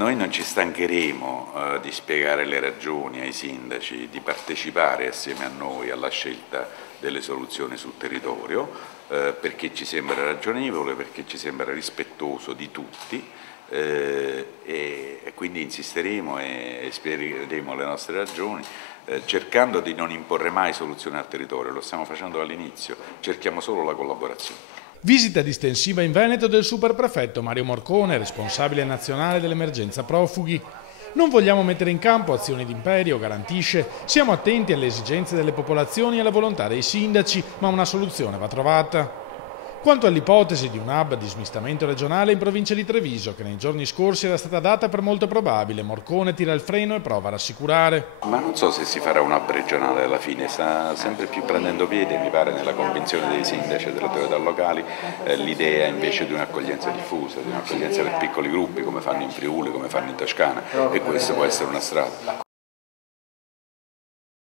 Noi non ci stancheremo di spiegare le ragioni ai sindaci, di partecipare assieme a noi alla scelta delle soluzioni sul territorio, perché ci sembra ragionevole, perché ci sembra rispettoso di tutti, e quindi insisteremo e spiegheremo le nostre ragioni, cercando di non imporre mai soluzioni al territorio. Lo stiamo facendo all'inizio, cerchiamo solo la collaborazione. Visita distensiva in Veneto del superprefetto Mario Morcone, responsabile nazionale dell'emergenza profughi. Non vogliamo mettere in campo azioni d'imperio, garantisce. Siamo attenti alle esigenze delle popolazioni e alla volontà dei sindaci, ma una soluzione va trovata. Quanto all'ipotesi di un hub di smistamento regionale in provincia di Treviso, che nei giorni scorsi era stata data per molto probabile, Morcone tira il freno e prova a rassicurare. Ma non so se si farà un hub regionale alla fine, sta sempre più prendendo piede, mi pare, nella convinzione dei sindaci e delle autorità locali, l'idea invece di un'accoglienza diffusa, di un'accoglienza per piccoli gruppi, come fanno in Friuli, come fanno in Toscana, e questa può essere una strada.